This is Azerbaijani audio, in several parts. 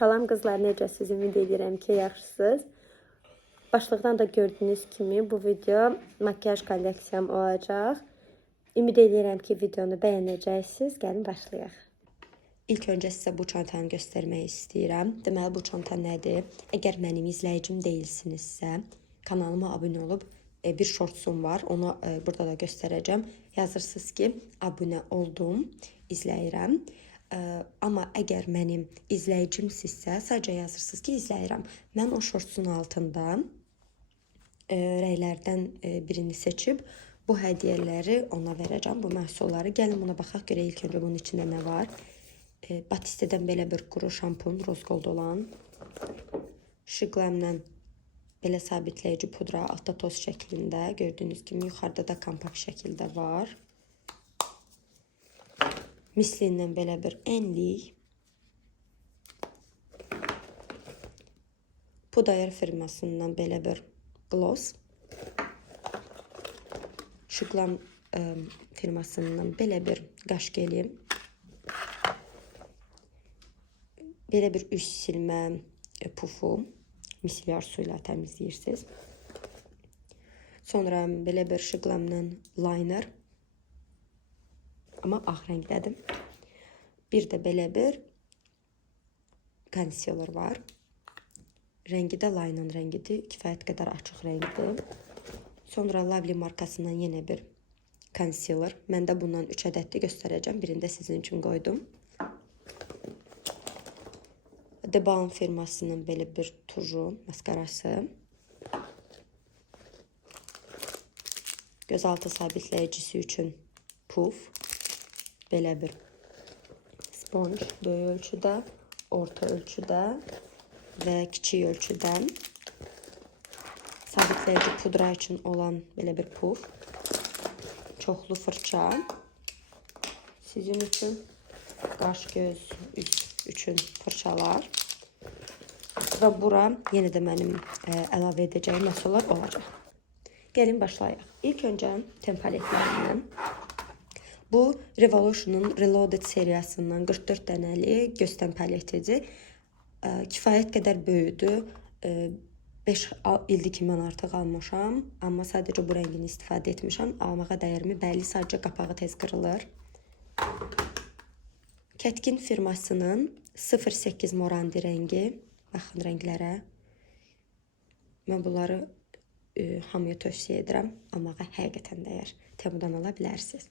Salam qızlar, necəsiz? Ümid edirəm ki, yaxşısınız. Başlıqdan da gördüyünüz kimi bu video makyaj kolleksiyam olacaq. Ümid edirəm ki, videonu bəyənəcəksiniz. Gəlin başlayaq. İlk öncə sizə bu çantanı göstərmək istəyirəm. Deməli, bu çanta nədir? Əgər mənim izləyicim deyilsinizsə, kanalıma abunə olub bir shortsum var. Onu burada da göstərəcəm. Yazırsınız ki, abunə oldum, izləyirəm. Amma əgər mənim izləyicimsizsə, sadəcə yazırsınız ki, izləyirəm. Mən o shortsun altında rəylərdən birini seçib bu hədiyyələri ona verəcəm, bu məhsulları. Gəlin buna baxaq, görək ilk öncə bunun içində nə var. Batistədən belə bir quru şampun, roz gold olan. Şıqləmdən belə sabitləyici pudra, altda toz şəklində. Gördüyünüz kimi yuxarıda da kompakt şəkildə var. Mislindən belə bir enlik. Pudayer firmasından belə bir gloss. Şıqlam firmasından belə bir qaş geli. Belə bir üz silmə pufu. Misellar suyla təmizləyirsiniz. Sonra belə bir şıqlamdan liner. Amma ağ rəngdədir. Bir də belə bir concealer var. Rəngi də liner rəngidir. Kifayət qədər açıq rəngdir. Sonra Lovely markasından yenə bir concealer. Mən də bundan 3 ədəddir göstərəcəm. Birini də sizin üçün qoydum. The Balm firmasının belə bir tuju, maskarası. Gözaltı sabitləyicisi üçün puf. Belə bir sponj, böyük ölçüdə, orta ölçüdə və kiçik ölçüdə. Sabitləyici pudra üçün olan belə bir puf. Çoxlu fırça. Sizin üçün qaş, göz, üz üçün fırçalar. Və bura yenə də mənim əlavə edəcəyim məhsullar olacaq. Gəlin başlayaq. İlk öncə tempoletlərindən. Bu Revolution'un Reloaded seriyasından 44 dənəli göz tempoletidir. Kifayət qədər böyüdür. 5 ildir ki, mən artıq almışam. Amma sadəcə bu rəngini istifadə etmişəm. Almağa dəyərmi? Bəli, sadəcə qapağı tez qırılır. Kətkin firmasının 08 Morandi rəngi. Baxın rənglərə. Mən bunları hamıya tövsiyə edirəm. Almağa həqiqətən dəyər. Temudan ala bilərsiniz.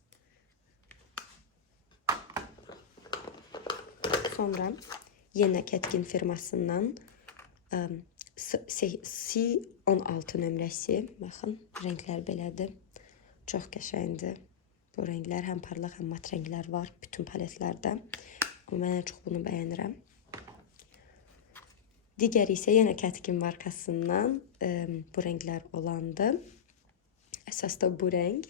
Sonra yenə Kətkin firmasından C16 nömrəsi. Baxın, rənglər belədir. Çox qəşəngdir. Bu rənglər həm parlaq, həm mat rənglər var bütün paletlərdə. Amma mən çox bunu bəyənirəm. Digəri isə yenə Kətkin markasından bu rənglər olandı. Əsas da bu rəng.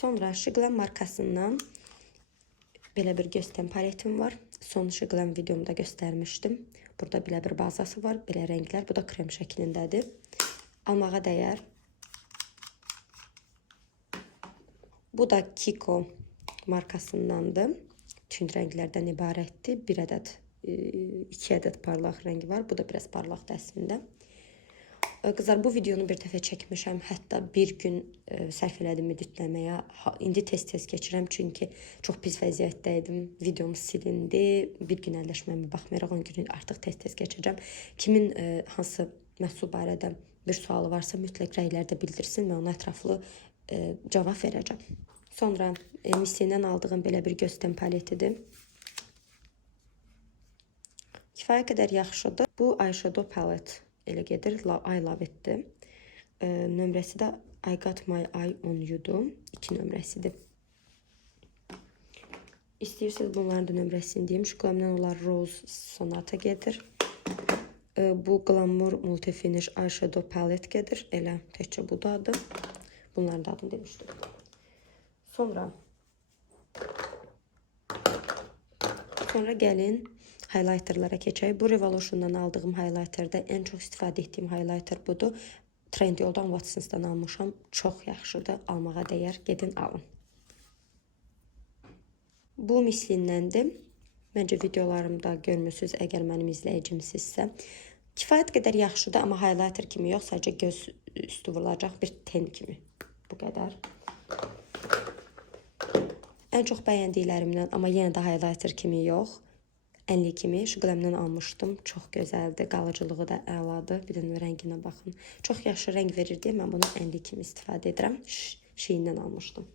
Sonra Şıqlam markasından belə bir göz tempoletim var. Son Şıqlam videomda göstərmişdim. Burada belə bir bazası var. Belə rənglər. Bu da krem şəklindədir. Almağa dəyər. Bu da Kiko markasındandır. Tünd rənglərdən ibarətdir. 1 ədəd, 2 ədəd parlaq rəngi var. Bu da biraz parlaqdır əslində. Qızlar, bu videonu bir dəfə çəkmişəm. Hətta bir gün sərf elədim editləməyə. İndi tez-tez keçirəm, çünki çox pis vəziyyətdə idim. Videom silindi. Bir gün əlləşməmə baxmayaraq 10 gün artıq tez-tez keçəcəm. Kimin hansı məhsul barədə bir sualı varsa, mütləq rəylərdə bildirsin və ona ətraflı cavab verəcəm. Sonra Missiydən aldığım belə bir göz tempoletidir. Kifayət qədər yaxşıdır. Bu eyeshadow palette elə gedir. I love itdir. Nömrəsi də I got my eye on you'dur. 2 nömrəsidir. İstəyirsiniz bunların da nömrəsini deyim. Şıqlamdan onlar Rose Sonata gedir. Bu Glamour Multi-Finish eyeshadow palette gedir. Elə təkcə bu da adı. Bunların da adını demişdim. Sonra gəlin highlighterlara keçək. Bu Revolution'dan aldığım highlighterdə ən çox istifadə etdiyim highlighter budur. Trendyoldan, Watsons'dan almışam. Çox yaxşıdır. Almağa dəyər. Gedin alın. Bu mislindəndir. Məncə videolarımda görmürsünüz, əgər mənim izləyicimsizsə. Kifayət qədər yaxşıdır, amma highlighter kimi yox, sadəcə göz üstü vurulacaq bir ten kimi. Bu qədər. Ən çox bəyəndiklərimdən, amma yenə də highlighter kimi yox, ənli kimi Şıqləmdən almışdım. Çox gözəldir, qalıcılığı da əladır. Bir də rənginə baxın. Çox yaxşı rəng verir deyə mən bunu ənli kimi istifadə edirəm. Shein-dən almışdım.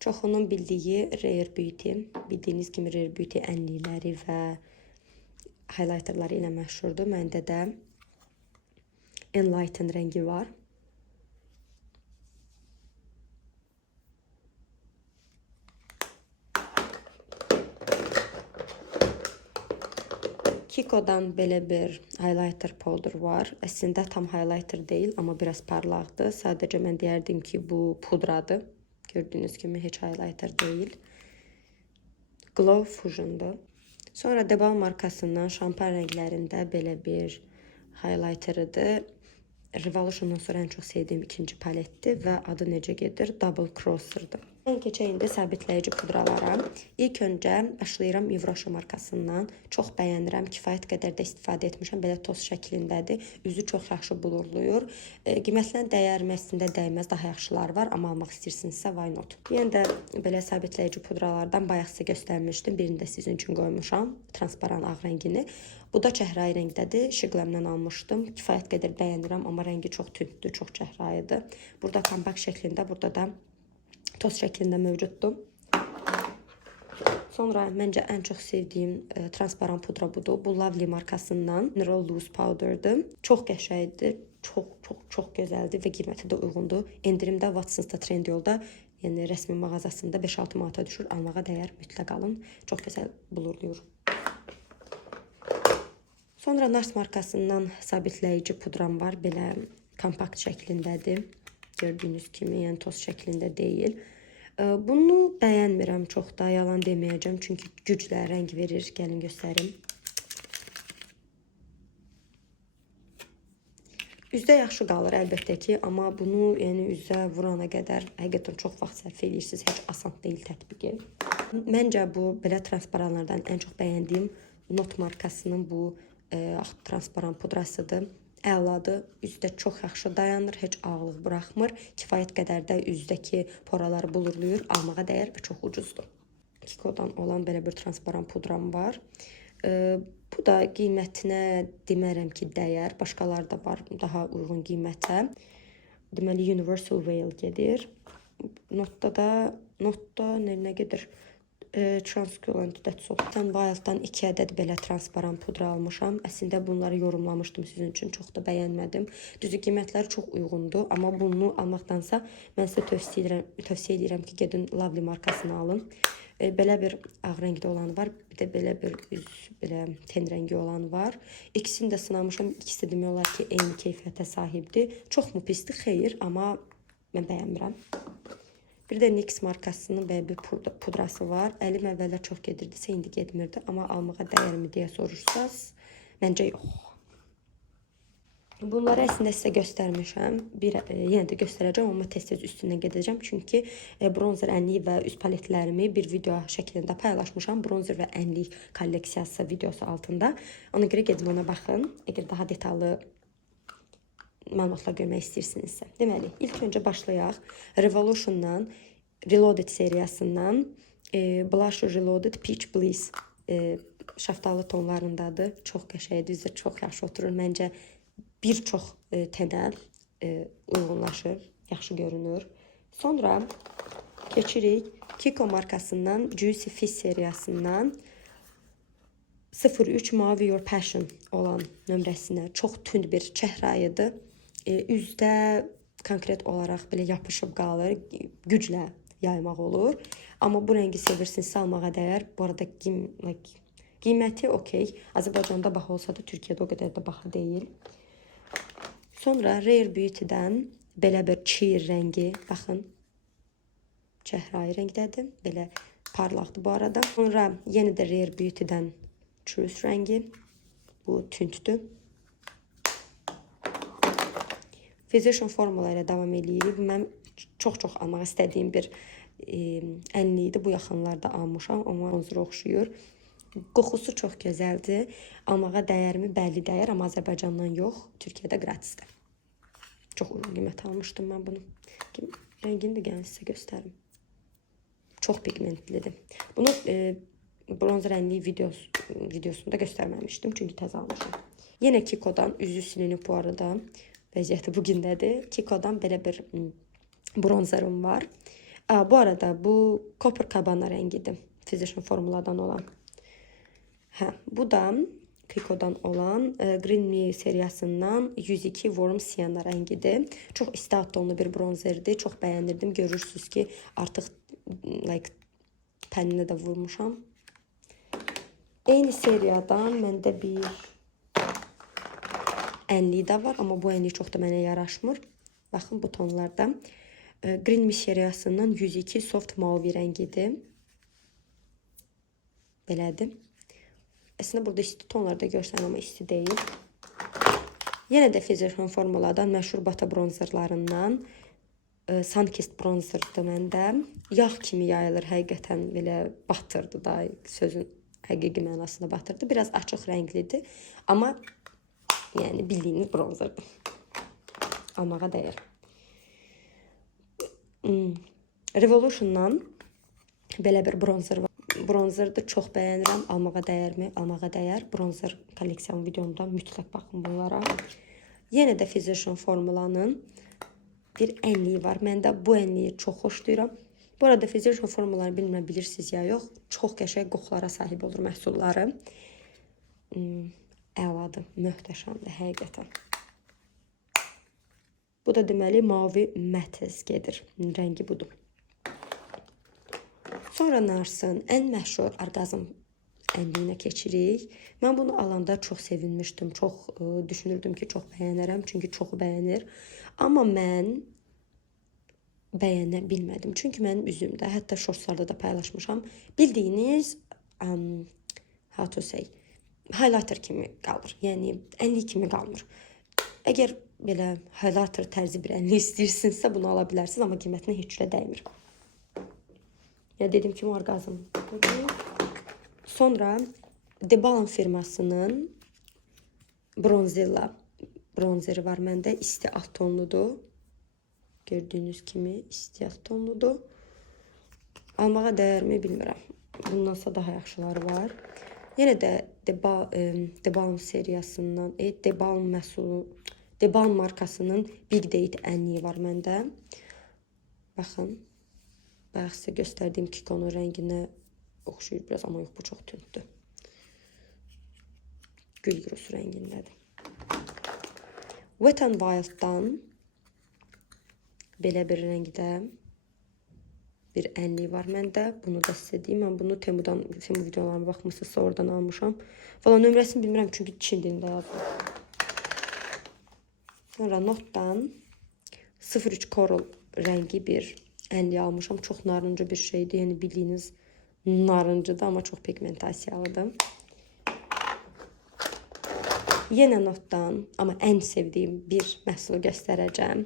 Çoxunun bildiyi Rare Beauty. Bildiyiniz kimi Rare Beauty ənlikləri və highlighterları ilə məşhurdur. Məndə də Enlighten rəngi var. Kiko'dan belə bir highlighter powder var. Əslində tam highlighter deyil, amma biraz parlaqdır. Sadəcə mən deyərdim ki, bu pudradır. Gördüyünüz kimi heç highlighter deyil. Glow Fusion'dur. Sonra Debal markasından şampan rənglərində belə bir highlighterıdır. Revolution'dan sonra ən çox sevdiyim ikinci paletdir və adı necə gedir? Double Crosser'dır. Mən keçək indi sabitləyici pudralara. İlk öncə başlayıram Yivroşa markasından. Çox bəyənirəm, kifayət qədər də istifadə etmişəm. Belə toz şəklindədir. Üzü çox yaxşı blurluyur. Qiymətlə dəyər, əslində dəyməz, daha yaxşıları var, amma almaq istəyirsinizsə why not? Yenə də belə sabitləyici pudralardan bayaq sizə göstərmişdim. Birini də sizin üçün qoymuşam, transparan ağ rəngini. Bu da çəhrayı rəngdədir. Şıqləmdən almışdım. Kifayət qədər bəyənirəm, amma rəngi çox tündür, çox çəhrayıdır. Burada kompakt şəklində, burada da toz şəklində mövcuddur. Sonra məncə ən çox sevdiyim transparan pudra budur. Bu Lovely markasından Mineral Loose Powder'dır. Çox qəşəngdir, çox gözəldir və qiyməti də uyğundur. Endirimdə Watsons-da, Trendyolda, yəni rəsmi mağazasında 5-6 manata düşür. Almağa dəyər, mütləq alın. Çox gözəl blurluyur. Sonra Nars markasından sabitləyici pudram var. Belə kompakt şəklindədir. Gördüyünüz kimi, yəni toz şəklində deyil. Bunu bəyənmirəm çox da, yalan deməyəcəm. Çünki güclə rəng verir. Gəlin göstərim. Üzdə yaxşı qalır əlbəttə ki, amma bunu yəni üzə vurana qədər həqiqətən çox vaxt sərf edirsiniz. Heç asan deyil tətbiqi. Məncə bu belə transparanlardan ən çox bəyəndiyim Not markasının bu transparan pudrasıdır. Əladır. Üzdə çox yaxşı dayanır, heç ağlıq buraxmır. Kifayət qədər də üzdəki poraları blurluyur. Almağa dəyər və çox ucuzdur. Kiko'dan olan belə bir transparan pudram var. Bu da qiymətinə demərəm ki, dəyər. Başqaları da var daha uyğun qiymətə. Deməli, Universal Veil gedir. Notda nə gedir? Transculent That's All. Wild'dan 2 ədəd belə transparan pudra almışam. Əslində bunları yorumlamışdım sizin üçün. Çox da bəyənmədim. Düzü qiymətləri çox uyğundur. Amma bunu almaqdansa mən sizə tövsiyə edirəm ki, gedin Lovely markasını alın. Belə bir ağ rəngdə olan var. Bir də belə bir belə ten rəngi olan var. İkisini də sınamışam. İkisi də demək olar ki, eyni keyfiyyətə sahibdir. Çox mu pisdir? Xeyr, amma mən bəyənmirəm. Bir də NYX markasının belə bir pudrası var. Əlim əvvəllər çox gedirdisə, indi getmirdi. Amma almağa dəyərmi deyə soruşsaz, məncə yox. Bunları əslində sizə göstərmişəm. Yenə də göstərəcəm, amma tez-tez üstündən gedəcəm. Çünki bronzer ənlik və üst paletlərimi bir video şəklində paylaşmışam. Bronzer və ənlik kolleksiyası videosu altında. Ona görə gedin ona baxın. Əgər daha detallı məlumatlar görmək istəyirsinizsə. Deməli, ilk öncə başlayaq. Revolution'dan, Reloaded seriyasından Blush Reloaded Peach Bliss şaftalı tonlarındadır. Çox qəşəngdir, üzə çox yaxşı oturur. Məncə bir çox tenə uyğunlaşır, yaxşı görünür. Sonra keçirik Kiko markasından Juicy Fizz seriyasından 03 Mavi Your Passion olan nömrəsinə. Çox tünd bir çəhrayıdır. Üzdə konkret olaraq belə yapışıb qalır, güclə yaymaq olur. Amma bu rəngi sevirsinizsə almağa dəyər. Bu arada qiyməti okey. Azərbaycanda baha olsa da Türkiyədə o qədər də baha deyil. Sonra Rare Beauty-dən belə bir cheer rəngi, baxın. Çəhrayı rəngdədir. Belə parlaqdır bu arada. Sonra yenə də Rare Beauty-dən Truth rəngi. Bu tündür. Physician Formula ilə davam edirik. Bu mənim çox almaq istədiyim bir ənli idi. Bu yaxınlarda almışam, amma bronzera oxşuyur. Qoxusu çox gözəldir. Almağa dəyərmi? Bəli dəyər, amma Azərbaycandan yox, Türkiyədə qratisdir. Çox uyğun qiymət almışdım mən bunu. Rəngini də gəlin sizə göstərim. Çox pigmentlidir. Bunu bronzer ənli videosunda göstərməmişdim, çünki təzə almışam. Yenə Kiko'dan üzü silinib bu arada. Vəziyyəti bugündədir. Kiko'dan belə bir bronzerim var. Bu arada bu Copacabana rəngidir. Physician formuladan olan. Bu da Kiko'dan olan Green Me seriyasından 102 Warm Sienna rəngidir. Çox isti tonlu bir bronzerdir. Çox bəyənirdim. Görürsünüz ki, artıq tənini də vurmuşam. Eyni seriyadan məndə bir ənli də var, amma bu ənli çox da mənə yaraşmır. Baxın bu tonlarda. Green Me seriyasından 102 Soft Mauve rəngidir. Belədir. Əslində burada isti tonlarda görsəm, amma isti deyil. Yenə də Physician formuladan məşhur bata bronzerlarından Sunkist bronzerdir məndə. Yağ kimi yayılır, həqiqətən belə batırdı da, sözün həqiqi mənasında batırdı. Biraz açıq rənglidir, amma yəni bildiyiniz bronzerdir. Almağa dəyər. Revolution'dan belə bir bronzer var. Bronzerdir, çox bəyənirəm. Almağa dəyərmi? Almağa dəyər. Bronzer kolleksiyon videomda mütləq baxın bunlara. Yenə də Physician formulanın bir ənliyi var. Mən də bu ənliyi çox xoşlayıram. Bu arada Physician formulanı bilmirəm bilirsiniz ya yox. Çox qəşəng qoxulara sahib olur məhsulları. Əladır, möhtəşəmdir həqiqətən. Bu da deməli mavi matiz gedir. Rəngi budur. Sonra Nars'ın ən məşhur orqazm ənliyinə keçirik. Mən bunu alanda çox sevinmişdim. Çox düşünürdüm ki, çox bəyənərəm. Çünki çoxu bəyənir. Amma mən bəyənə bilmədim. Çünki mənim üzümdə, hətta shortslarda da paylaşmışam. Bildiyiniz how to say, highlighter kimi qalır. Yəni ənli kimi qalmır. Əgər belə highlighter tərzi bir ənli istəyirsinizsə bunu ala bilərsiniz, amma qiymətinə heç cürə dəymir. Ya dediğim kimi orqazm. Sonra DeBalm firmasının Bronzilla bronzeri var məndə. İsti alt tonludur. Gördüyünüz kimi isti alt tonludur. Almağa dəyərmi bilmirəm. Bundansa daha yaxşıları var. Yenə də DeBalm seriyasından, DeBalm markasının Big Date ənliyi var məndə. Baxın. Bayaq sizə göstərdiyim Kiko'nun rənginə oxşuyur biraz, amma yox, bu çox tündür. Gül qurusu rəngindədir. Wet n Wild'dan belə bir rəngdə bir ənliyi var məndə. Bunu da sizə deyim. Mən bunu Temu'dan, Temu videolarına baxmışsınızsa oradan almışam. Valla nömrəsini bilmirəm çünki Çin dilində yazılır. Sonra Not'dan 03 Coral rəngi bir ənli almışam. Çox narıncı bir şeydir. Yəni bildiyiniz narıncıdır, amma çox pigmentasiyalıdır. Yenə Not'dan, amma ən sevdiyim bir məhsulu göstərəcəm.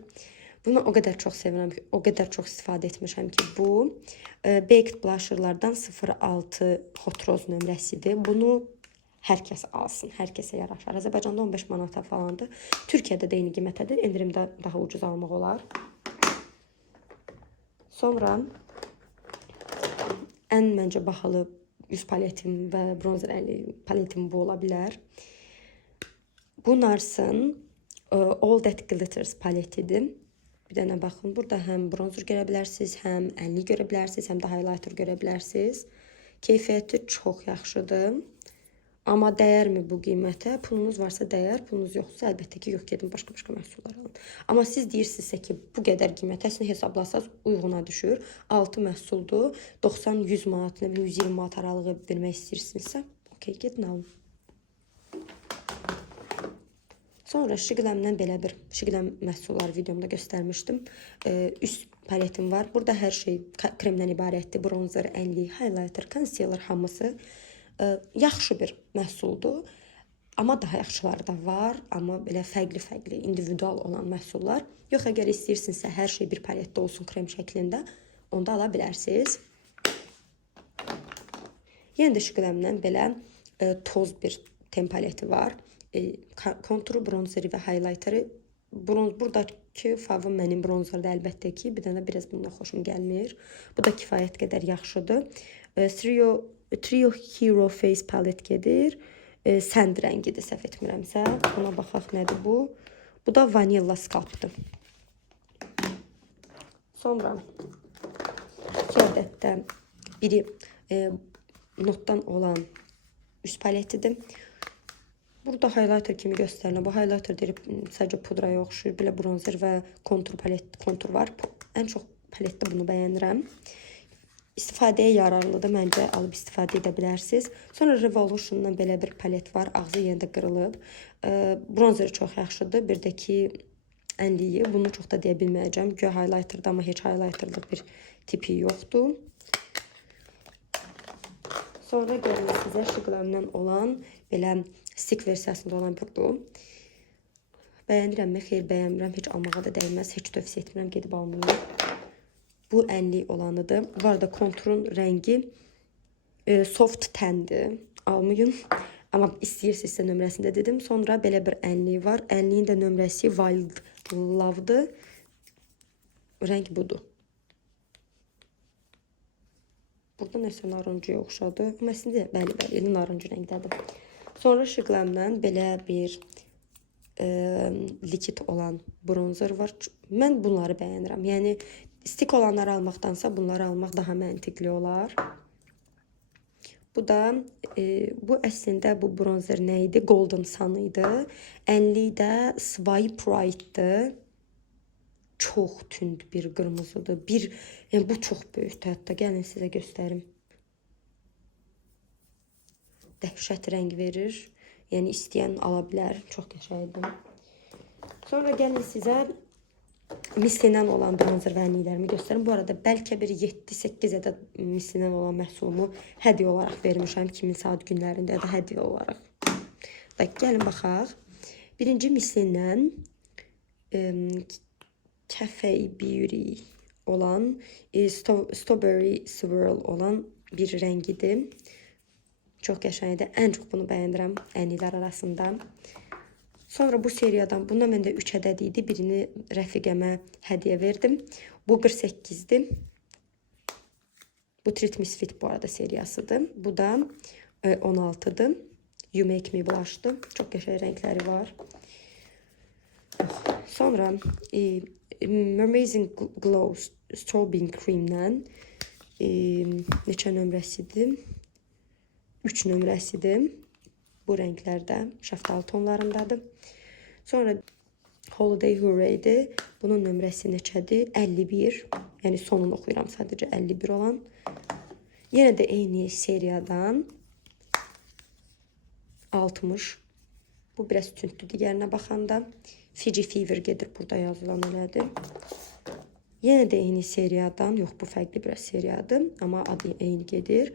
Bunu o qədər çox sevirəm ki, o qədər çox istifadə etmişəm ki, bu Baked Blusher'lardan 06 Hot Rose nömrəsidir. Bunu hər kəs alsın, hər kəsə yaraşar. Azərbaycanda 15 manata falandır. Türkiyədə də eyni qiymətədir. Endirimdə daha ucuz almaq olar. Sonra ən məncə bahalı yüz paletim və bronzer ənli paletim bu ola bilər. Bu Nars'ın All That Glitters paletidir. Bir dənə baxın, burada həm bronzer görə bilərsiniz, həm ənli görə bilərsiniz, həm də highlighter görə bilərsiniz. Keyfiyyəti çox yaxşıdır. Amma dəyərmi bu qiymətə? Pulunuz varsa dəyər, pulunuz yoxsa əlbəttə ki, yox, gedin başqa məhsullar alın. Amma siz deyirsinizsə ki, bu qədər qiymət əslində hesablasanız uyğuna düşür. 6 məhsuldur, 90-100 manat, 120 manat aralığı vermək istəyirsinizsə, okey, gedin alın. Sonra Şiqləmdən belə bir Şiqləm məhsulları videomda göstərmişdim. Üst paletim var. Burada hər şey kremdən ibarətdir. Bronzer, ənli, highlighter, concealer hamısı. Yaxşı bir məhsuldur. Amma daha yaxşıları da var. Amma belə fərqli individual olan məhsullar. Yox, əgər istəyirsinizsə hər şey bir paletdə olsun krem şəklində, onda ala bilərsiniz. Yenə də Şüqləmdən belə toz bir ten paleti var. Konturu, bronzeri və highlighteri. Buradakı favım mənim bronzerdə əlbəttə ki, bir dənə biraz bundan xoşum gəlmir. Bu da kifayət qədər yaxşıdır. Trio Hero Face Palette gedir. Sand rəngidir, səhv etmirəmsə. Ona baxaq nədir bu. Bu da Vanilla Sculpt'dır. Sonra iki ədəddə biri notdan olan üst paletidir. Burada highlighter kimi göstərilən, bu highlighter deyib sadəcə pudraya oxşuyur. Belə bronzer və kontur var. Ən çox paletdə bunu bəyənirəm. İstifadəyə yararlıdır. Məncə alıb istifadə edə bilərsiniz. Sonra Revolution'dan belə bir palet var. Ağzı yenə də qırılıb. Bronzeri çox yaxşıdır. Bir də ki, ənliyi. Bunu çox da deyə bilməyəcəm. Göy highlighter'da, amma heç highlighter'lıq bir tipi yoxdur. Sonra gəlin sizə Şüqləmdən olan belə stick versiyasında olan bu. Bəyənirəm, xeyr bəyənmirəm, heç almağa da dəyməz, heç tövsiyə etmirəm, gedib almayın. Bu ənlik olanıdır. Bu arada konturun rəngi soft təndir, almayın. Amma istəyirsinizsə nömrəsində dedim. Sonra belə bir ənliyi var. Ənliyin də nömrəsi Wild Love'dır. Rəng budur. Burada nəsə narıncıya oxşadı. Amma əslində bəli, narıncı rəngdədir. Sonra Şüqləmdən belə bir likit olan bronzer var. Mən bunları bəyənirəm. Yəni, stik olanları almaqdansa bunları almaq daha məntiqli olar. Bu da, bu əslində bu bronzer nə idi? Golden Sun idi. Ənliyi də Swipe Right'dır. Çox tünd bir qırmızıdır. Yəni, bu çox böyükdür. Hətta gəlin sizə göstərim. Dəhşət rəng verir. Yəni, istəyən ala bilər. Çox qəşəngdir. Sonra gəlin sizə mislindən olan bronzer və ənliklərimi göstərim. Bu arada bəlkə bir 7-8 ədəd mislindən olan məhsulumu hədiyyə olaraq vermişəm. Kimin saat günlərində ya da hədiyyə olaraq. Gəlin baxaq. Birinci mislindən Cafe Beauty olan Strawberry Swirl olan bir rəngidir. Çox qəşəngdir. Ən çox bunu bəyənirəm ənliklər arasında. Sonra bu seriyadan, bundan məndə 3 ədəd idi. Birini rəfiqəmə hədiyyə verdim. Bu 48'dir. Bu Treat Me Sweet bu arada seriyasıdır. Bu da 16'dır. You Make Me Blush'dır. Çox qəşəng rəngləri var. Sonra Amazing Glow Strawberry Cream'dən neçə nömrəsidir? 3 nömrəsidir. Bu rənglərdə şəftalı tonlarındadır. Sonra Holiday Hurray'dir. Bunun nömrəsi neçədir? 51. Yəni sonunu oxuyuram sadəcə 51 olan. Yenə də eyni seriyadan 60. Bu biraz tündür digərinə baxanda. Fiji Fever gedir burada yazılan elədir. Yenə də eyni seriyadan, yox bu fərqli biraz seriyadır, amma adı eyni gedir.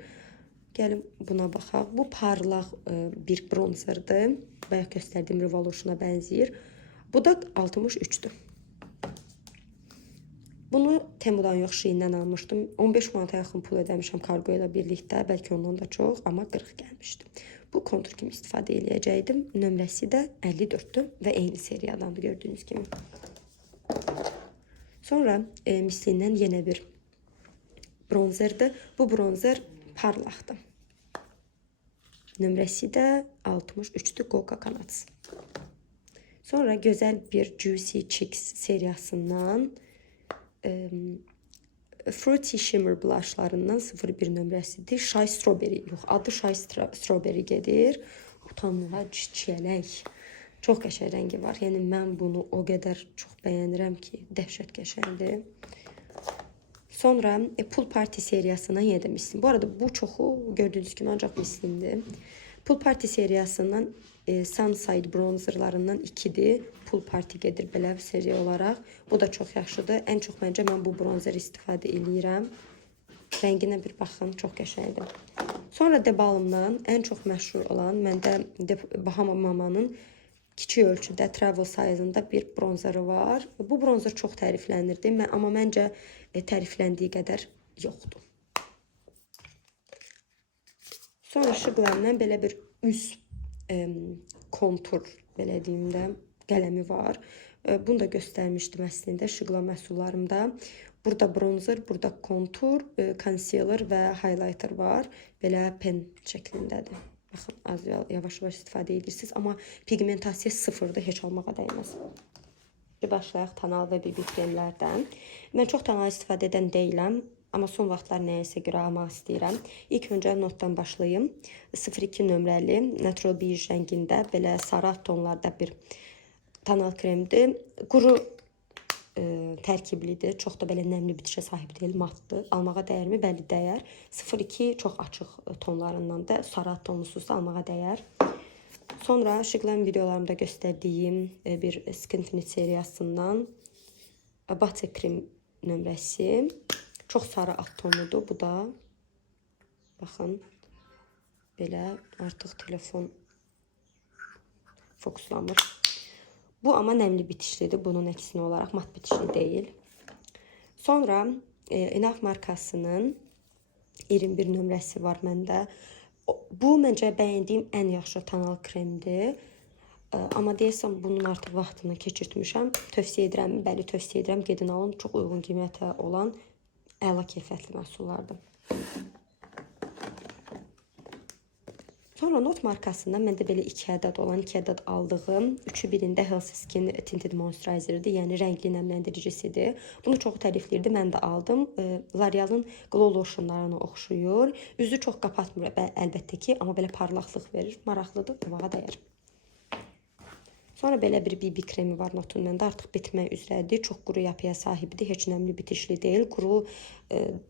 Gəlin buna baxaq. Bu parlaq bir bronzerdir. Bayaq göstərdiyim Revolution'a bənzəyir. Bu da 63'dür. Bunu Temudan yox Shein-dən almışdım. 15 manata yaxın pul ödəmişəm kargo ilə birlikdə. Bəlkə ondan da çox, amma 40 gəlmişdi. Bu kontur kimi istifadə edəcəkdim. Nömrəsi də 54'dür və eyni seriyadandır gördüyünüz kimi. Sonra mislindən yenə bir bronzerdir. Bu bronzer parlaqdır. Nömrəsi də 63'dür Go Coconuts. Sonra gözəl bir Juicy Cheeks seriyasından Fruity Shimmer blushlarından 01 nömrəsidir. Shy Strawberry, yox adı Shy Strawberry gedir. Utanmağa çiçələk. Çox qəşəng rəngi var. Yəni mən bunu o qədər çox bəyənirəm ki, dəhşət qəşəngdir. Sonra Pool Party seriyasından yenə də mislim. Bu arada bu çoxu gördüyünüz kimi ancaq mislimdir. Pool Party seriyasından Sunside bronzerlarından 2'dir. Pool Party gedir belə seriya olaraq. Bu da çox yaxşıdır. Ən çox məncə mən bu bronzer istifadə edirəm. Rənginə bir baxın, çox qəşəngdir. Sonra De Balm'dan ən çox məşhur olan məndə Bahama Mama'nın kiçik ölçüdə travel size-ında bir bronzeri var. Bu bronzer çox təriflənirdi, amma məncə tərifləndiyi qədər yoxdur. Sonra Şıqlandan belə bir üz kontur, belə deyim də, qələmi var. Bunu da göstərmişdim əslində Şıqlan məhsullarımda. Burada bronzer, burada kontur, concealer və highlighter var. Belə pen şəklindədir. Baxın, az yavaş-yavaş istifadə edirsiniz, amma pigmentasiya sıfırdır, heç almağa dəyməz. Başlayaq tonal və BB kremlərdən. Mən çox tonal istifadə edən deyiləm, amma son vaxtlar nəyəsə görə almaq istəyirəm. İlk öncə notdan başlayım. 02 nömrəli Natural Beige rəngində belə sarı tonlarda bir tonal kremdir. Quru tərkiblidir. Çox da belə nəmli bitişə sahib deyil, matdır. Almağa dəyərmi? Bəli, dəyər. 02 çox açıq tonlarından da sarı tonlusuzsa almağa dəyər. Sonra Şıqlan videolarımda göstərdiyim bir Skinfinish seriyasından Butter Cream nömrəsi. Çox sarı alt tonudur bu da. Baxın. Belə artıq telefon fokuslamır. Bu amma nəmli bitişlidir. Bunun əksinə olaraq mat bitişli deyil. Sonra Enough markasının 21 nömrəsi var məndə. Bu məncə bəyəndiyim ən yaxşı tonal kremdir. Amma deyəsəm bunun artıq vaxtını keçirtmişəm. Tövsiyə edirəm, bəli tövsiyə edirəm. Gedin alın. Çox uyğun qiymətə olan əla keyfiyyətli məhsullardır. Sonra Not markasından məndə belə 2 ədəd olan, 2 ədəd aldığım, 3-ü birində Healthy Skin Tinted Moisturizer'dir, yəni rəngli nəmləndiricisidir. Bunu çox tərifləyirdi, mən də aldım. L'Oreal'ın Glow Lotionlarına oxşuyur. Üzü çox qapatmır əlbəttə ki, amma belə parlaqlıq verir. Maraqlıdır, almağa dəyər. Sonra belə bir BB kremi var Notun məndə, artıq bitmək üzrədir. Çox quru yapıya sahibdir, heç nəmli bitişli deyil. Quru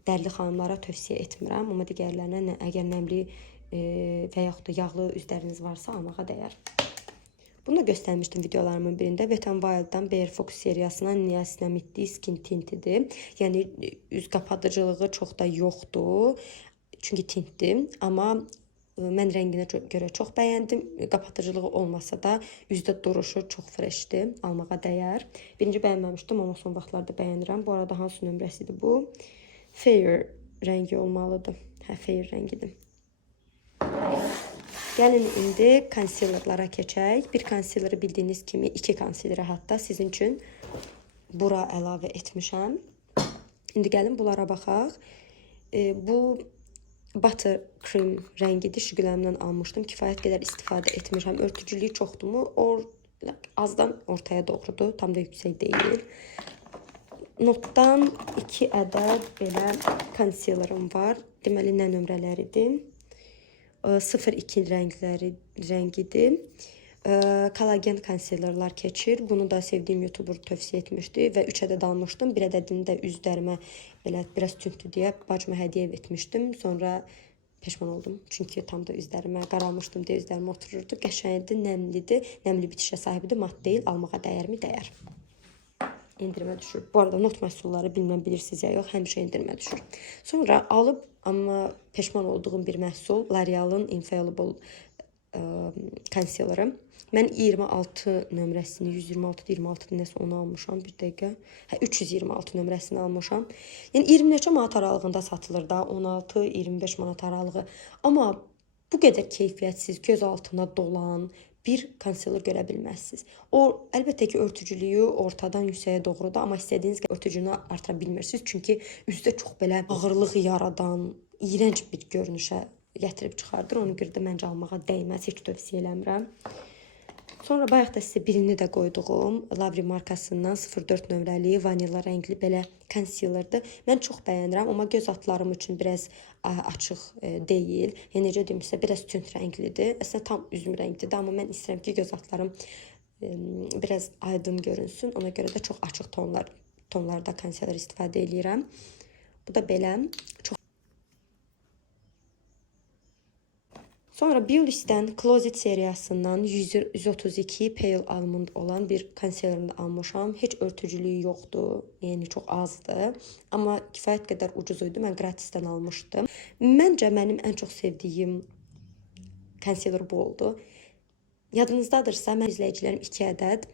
dərli xanımlara tövsiyə etmirəm, amma digərlərinə əgər nəmli və yaxud da yağlı üzləriniz varsa almağa dəyər. Bunu da göstərmişdim videolarımın birində. Wet n Wild'dan Bare Focus seriyasından Niacinamide Skin Tintidir. Yəni üz qapadıcılığı çox da yoxdur. Çünki tintdir. Amma mən rənginə görə çox bəyəndim. Qapatıcılığı olmasa da üzdə duruşu çox freshdir. Almağa dəyər. Birinci bəyənməmişdim, amma son vaxtlarda bəyənirəm. Bu arada hansı nömrəsidir bu? Fair rəngi olmalıdır. Hə, Fair rəngidir. Gəlin indi concealerlara keçək. Bir concealeri bildiyiniz kimi 2 concealeri hətta sizin üçün bura əlavə etmişəm. İndi gəlin bunlara baxaq. Bu Butter Cream rəngidir. Şıqlandan almışdım. Kifayət qədər istifadə etmişəm. Örtücülüyü çoxdurmu? Azdan ortaya doğrudur. Tam da yüksək deyil. Notdan 2 ədəd belə concealerim var. Deməli, nə nömrələridir? 02 rəngidir. Kollagen concealerlar keçir. Bunu da sevdiyim YouTuber tövsiyə etmişdi və 3 ədəd almışdım. Bir ədədini də üzlərimə belə biraz tüntü deyə bacıma hədiyyə etmişdim. Sonra peşman oldum. Çünki tam da üzlərimə qaralmışdım deyə üzlərimə otururdu. Qəşəngdir, nəmlidir. Nəmli bitişə sahibidir. Mat deyil. Almağa dəyərmi? Dəyər. İndirmə düşür. Bu arada Not məhsulları bilməm bilirsiniz ya yox, həmişə indirmə düşür. Sonra alıb amma peşman olduğum bir məhsul L'Oreal'ın Infallible concealer'ı. Mən 26 nömrəsini, 126-26 nəsə onu almışam, bir dəqiqə. Hə, 326 nömrəsini almışam. Yəni 20 neçə manat aralığında satılır da, 16-25 manat aralığı. Amma bu qədər keyfiyyətsiz, göz altına dolan bir concealer görə bilməzsiniz. O, əlbəttə ki, örtücülüyü ortadan yüksəyə doğrudur, amma istədiyiniz örtücünü artıra bilmirsiniz. Çünki üzdə çox belə ağırlıq yaradan, iyrənc bir görünüşə gətirib çıxardır. Onu görə də məncə almağa dəyməz, heç tövsiyə eləmirəm. Sonra bayaq da sizə birini də qoyduğum Lavri markasından 04 nömrəli vanilla rəngli belə concealerdir. Mən çox bəyənirəm, amma göz altlarım üçün biraz açıq deyil. Yəni necə deyimsə, biraz tünd rənglidir. Əslində tam üzüm rəngidir, amma mən istəyirəm ki, göz altlarım biraz aydın görünsün. Ona görə də çox açıq tonlarda concealer istifadə edirəm. Bu da belə çox. Sonra Biolis'ten Closet seriyasından 132 Pale Almond olan bir concealerini almışam. Heç örtücülüyü yoxdur, yəni çox azdır. Amma kifayət qədər ucuz idi. Mən gratisdən almışdım. Məncə mənim ən çox sevdiyim concealer bu oldu. Yadınızdadırsa, mən izləyicilərim 2 ədəd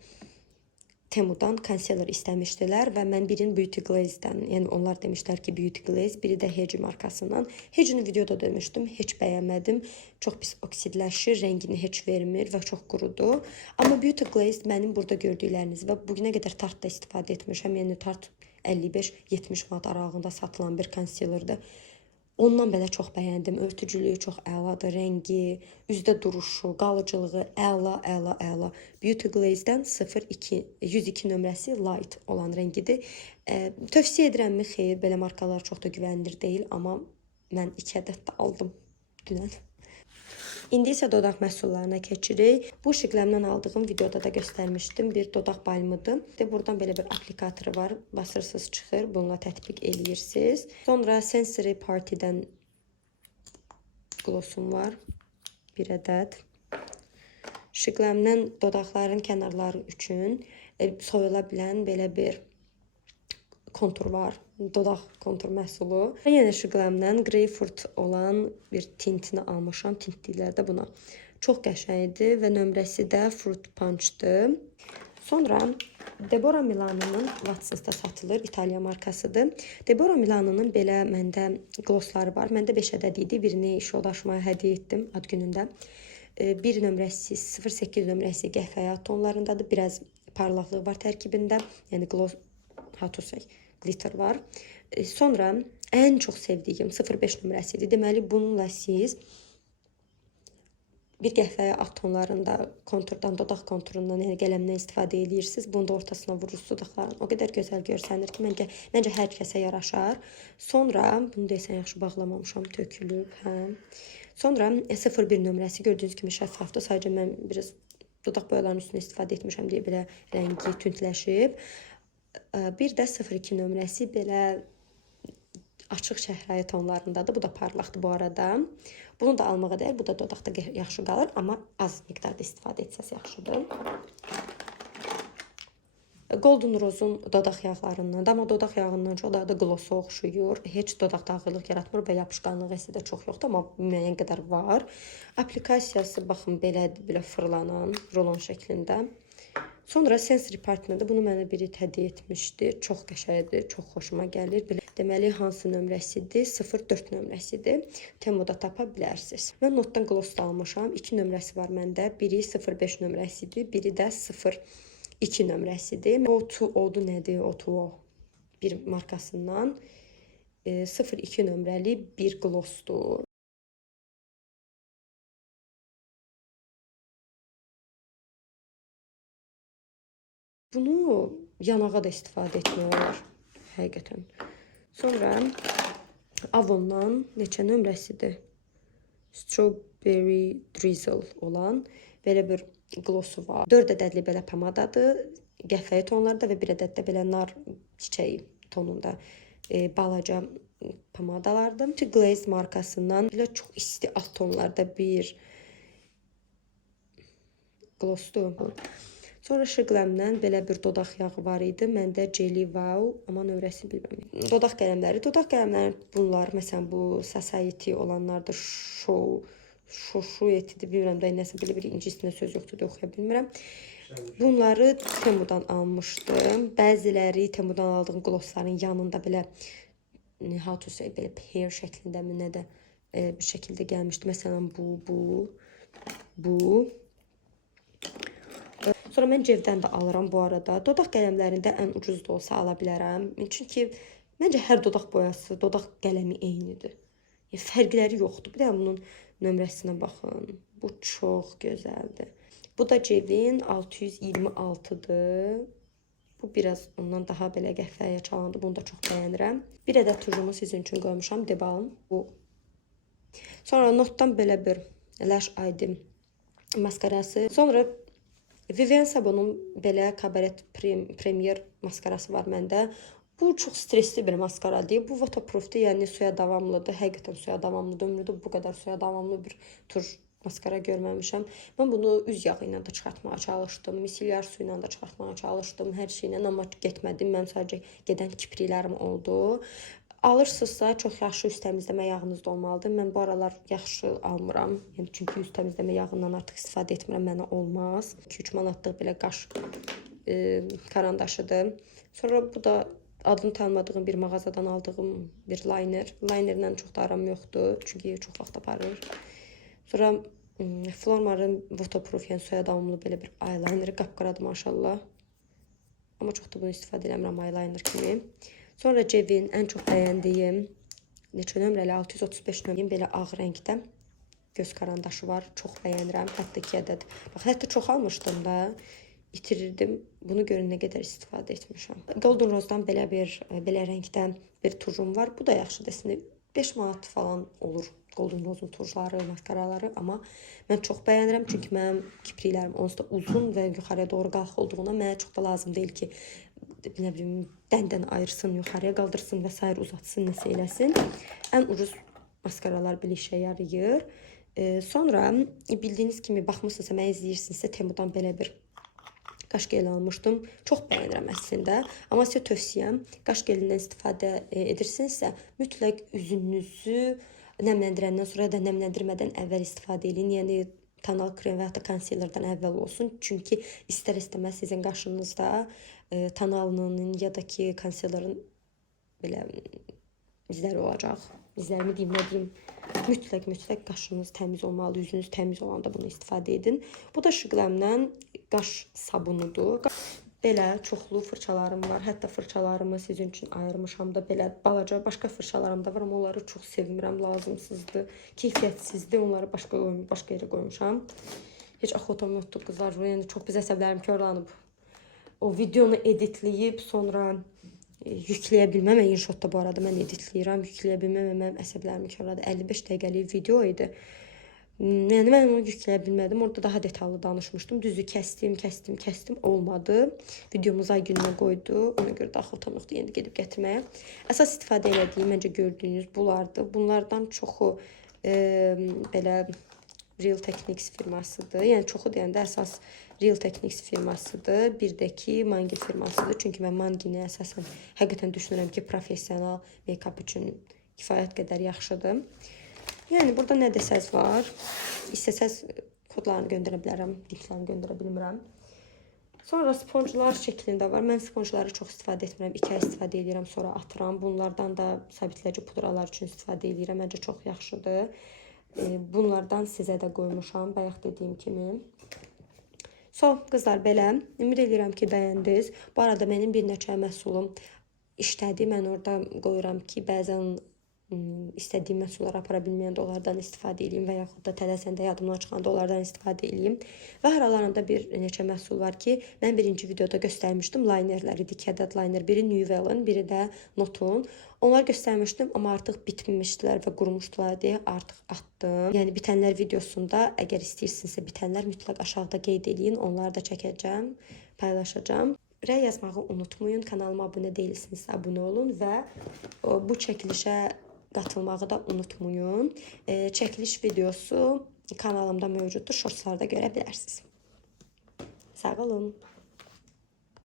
Temu'dan concealer istəmişdilər və mən birini Beauty Glaze'dən, yəni onlar demişlər ki, Beauty Glaze, biri də Heci markasından. Heci'ni videoda demişdim, heç bəyənmədim. Çox pis oksidləşir, rəngini heç vermir və çox qurudur. Amma Beauty Glaze mənim burada gördükləriniz və bugünə qədər tart da istifadə etmişəm. Yəni tart 55-70 manat aralığında satılan bir concealerdir. Ondan belə çox bəyəndim. Örtücülüyü çox əladır, rəngi, üzdə duruşu, qalıcılığı əla. Beauty Glaze'dən 102 nömrəsi light olan rəngidir. Tövsiyə edirəmmi? Xeyr, belə markalar çox da güvənilir deyil, amma mən 2 ədəd də aldım dünən. İndi isə dodaq məhsullarına keçirik. Bu Şiqləmdən aldığım videoda da göstərmişdim. Bir dodaq balmıdır. Buradan belə bir aplikatoru var. Basırsınız çıxır. Bununla tətbiq eləyirsiniz. Sonra Sensory Party'dən glossum var. Bir ədəd. Şiqləmdən dodaqların kənarları üçün soyula bilən belə bir kontur var. Dodaq kontur məhsulu. Yenə Şiqləmdən Greyfurt olan bir tintini almışam. Tint deyirlər də buna. Çox qəşəngdir və nömrəsi də Fruit Punch-dır. Sonra Deborah Milano'nun Watsons'da satılır. İtaliya markasıdır. Deborah Milano'nun belə məndə glossları var. Məndə 5 ədəd idi. Birini iş yoldaşıma hədiyyə etdim ad günündə. Bir nömrəsi 08 nömrəsi qəhvəyi tonlarındadır. Biraz parlaqlığı var tərkibində. Yəni gloss glitter var. Sonra ən çox sevdiyim 05 nömrəsidir. Deməli bununla siz bir qəhvəyi at tonlarında konturdan, dodaq konturundan, yəni qələmdən istifadə edirsiniz. Bunu da ortasına vurursunuz dodaqların. O qədər gözəl görsənir ki, məncə hər kəsə yaraşar. Sonra bunu desən yaxşı bağlamamışam, tökülüb, hə. Sonra 01 nömrəsi gördüyünüz kimi şəffafdır. Sadəcə mən biraz dodaq boyalarının üstünə istifadə etmişəm deyə belə rəngi tündləşib. Bir də 02 nömrəsi belə açıq şəhrayi tonlarındadır. Bu da parlaqdır bu arada. Bunu da almağa dəyər. Bu da dodaqda yaxşı qalır, amma az miqdarda istifadə etsəz yaxşıdır. Golden Rose'un dodaq yağlarından, amma dodaq yağından çox daha da glossa oxşuyur. Heç dodaqda ağırlıq yaratmır və yapışqanlığı əslində çox yoxdur, amma müəyyən qədər var. Aplikasiyası baxın belə fırlanan rolon şəklində. Sonra Sensory Party-də bunu mənə biri hədiyyə etmişdi. Çox qəşəngdir, çox xoşuma gəlir. Deməli hansı nömrəsidir? 04 nömrəsidir. Temu'da tapa bilərsiniz. Mən notdan gloss da almışam. 2 nömrəsi var məndə. Biri 05 nömrəsidir, biri də 02 nömrəsidir. O2O-du nədir? O2O bir markasından 02 nömrəli bir glossdur. Bunu yanağa da istifadə etmək olar, həqiqətən. Sonra Avon'dan neçə nömrəsidir? Strawberry Drizzle olan belə bir glossu var. 4 ədədli belə pomadadır. Qəhvəyi tonlarda və bir ədəd də belə nar çiçəyi tonunda balaca pomadalardır. Beauty Glaze markasından belə çox isti alt tonlarda bir glossdur. Sonra Şiqləmdən belə bir dodaq yağı var idi. Məndə Jelly Wow, amma nömrəsini bilmirəm. Dodaq qələmləri. Dodaq qələmləri bunlar, məsələn bu Society olanlardır. Shoshuyetidir, bilmirəm də nəsə belə bir ingiliscə söz yoxdur da oxuya bilmirəm. Bunları Temu'dan almışdım. Bəziləri Temu'dan aldığım glossların yanında belə belə pear şəklində mi nə də bir şəkildə gəlmişdi. Məsələn bu. Sonra mən cevdən də alıram bu arada. Dodaq qələmlərində ən ucuz da olsa ala bilərəm. Çünki məncə hər dodaq boyası, dodaq qələmi eynidir. Fərqləri yoxdur. Bir də bunun nömrəsinə baxın. Bu çox gözəldir. Bu da cevin 626-dır. Bu biraz ondan daha belə qəhvəyə çalandı. Bunu da çox bəyənirəm. Bir ədəd tujumu sizin üçün qoymuşam. Debalm. Bu. Sonra notdan belə bir Lash ID maskarası. Sonra Vivienne Sabon'un belə Cabaret Premier maskarası var məndə. Bu çox stresli bir maskaradır. Bu waterproofdur, yəni suya davamlıdır. Həqiqətən suya davamlıdır. Ömrümdə bu qədər suya davamlı bir tuj maskara görməmişəm. Mən bunu üz yağı ilə də çıxartmağa çalışdım. Micellar suyu ilə də çıxartmağa çalışdım. Hər şeylə, amma getmədim. Mənim sadəcə gedən kipriklərim oldu. Alırsınızsa çox yaxşı üz təmizləmə yağınız da olmalıdır. Mən bu aralar yaxşı almıram. Yəni çünki üz təmizləmə yağından artıq istifadə etmirəm, mənə olmaz. 2-3 manatlıq belə qaş karandaşıdır. Sonra bu da adını tanımadığım bir mağazadan aldığım bir liner. Linerlə çox da aram yoxdur, çünki çox vaxt aparır. Sonra Flormar'ın waterproof, yəni suya davamlı belə bir eyelineri, qapqaradır maşallah. Amma çox da bunu istifadə eləmirəm eyeliner kimi. Sonra Cevin ən çox bəyəndiyim neçə nömrəli 635 nömrəli belə ağ rəngdə göz karandaşı var. Çox bəyənirəm. Hətta 2 ədəd. Bax, hətta çox almışdım da. İtirirdim. Bunu görün nə qədər istifadə etmişəm. Golden Rose'dan belə rəngdə bir turjum var. Bu da yaxşı desin. 5 manat falan olur Golden Rose'un turjları, maskaraları. Amma mən çox bəyənirəm. Çünki mənim kipriklərim onsuz da uzun və yuxarıya doğru qalx olduğuna mənə çox da lazım deyil ki, nə bilim, dəndən ayırsın, yuxarıya qaldırsın və s. uzatsın, nəsə eləsin. Ən ucuz maskaralar belə işə yarayır. Sonra bildiyiniz kimi baxmısınızsa, mən izləyirsinizsə Temudan belə bir qaş geli almışdım. Çox bəyənirəm əslində. Amma sizə tövsiyəm, qaş gelindən istifadə edirsinizsə, mütləq üzünüzü nəmləndirəndən sonra da nəmləndirmədən əvvəl istifadə edin. Yəni tonal krem və ya da konsilerdən əvvəl olsun. Çünki istər-istəməz sizin qaşınızda tonalının ya da ki konsilerin belə izləri olacaq. İzlərimi deyim, nə deyim. Mütləq qaşınız təmiz olmalı, üzünüz təmiz olanda bunu istifadə edin. Bu da Şıqləmdən qaş sabunudur. Belə çoxlu fırçalarım var. Hətta fırçalarımı sizin üçün ayırmışam da belə balaca başqa fırçalarım da var, amma onları çox sevmirəm, lazımsızdır, keyfiyyətsizdir. Onları başqa yerə qoymuşam. Heç axotam yoxdur qızlar. Yəni çox biz əsəblərim korlanıb. O videonu editləyib sonra yükləyə bilməm. InShotda bu arada mən editləyirəm. Yükləyə bilməm, mənim əsəblərimi korladı. 55 dəqiqəlik video idi. Yəni mən onu yükləyə bilmədim. Orada daha detallı danışmışdım. Düzü kəstim, olmadı. Videomuzu ay gününə qoydu. Ona görə də axotam yoxdur indi gedib gətirməyə. Əsas istifadə elədiyim məncə gördüyünüz bunlardır. Bunlardan çoxu belə Real Techniques firmasıdır. Yəni çoxu deyəndə əsas Real Techniques firmasıdır. Bir də ki Mangi firmasıdır. Çünki mən Mangini əsasən həqiqətən düşünürəm ki, professional make-up üçün kifayət qədər yaxşıdır. Yəni burada nə desəz var. İstəsəz kodlarını göndərə bilərəm, linklərini göndərə bilmirəm. Sonra sponjlar şəklində var. Mən sponjları çox istifadə etmirəm. 2 ay istifadə edirəm, sonra atıram. Bunlardan da sabitləyici pudralar üçün istifadə edirəm. Məncə çox yaxşıdır. Bunlardan sizə də qoymuşam, bayaq dediyim kimi. Qızlar belə. Ümid edirəm ki, bəyəndiniz. Bu arada mənim bir neçə məhsulum işlədi. Mən orada qoyuram ki, bəzən istədiyim məhsulları apara bilməyəndə onlardan istifadə edeyim və yaxud da tələsəndə yadımdan çıxanda onlardan istifadə edeyim. Və aralarında bir neçə məhsul var ki, mən birinci videoda göstərmişdim linerləri, 2 ədəd liner, biri Nüvelin, biri də Notun. Onları göstərmişdim, amma artıq bitmişdilər və qurumuşdular deyə artıq atdım. Yəni bitənlər videosunda əgər istəyirsinizsə bitənlər mütləq aşağıda qeyd edin, onları da çəkəcəm, paylaşacağım. Rəy yazmağı unutmayın, kanalıma abunə deyilsinizsə abunə olun və bu çəkilişə qatılmağı da unutmayın. Çəkiliş videosu kanalımda mövcuddur. Shortslarda görə bilərsiniz. Sağ olun.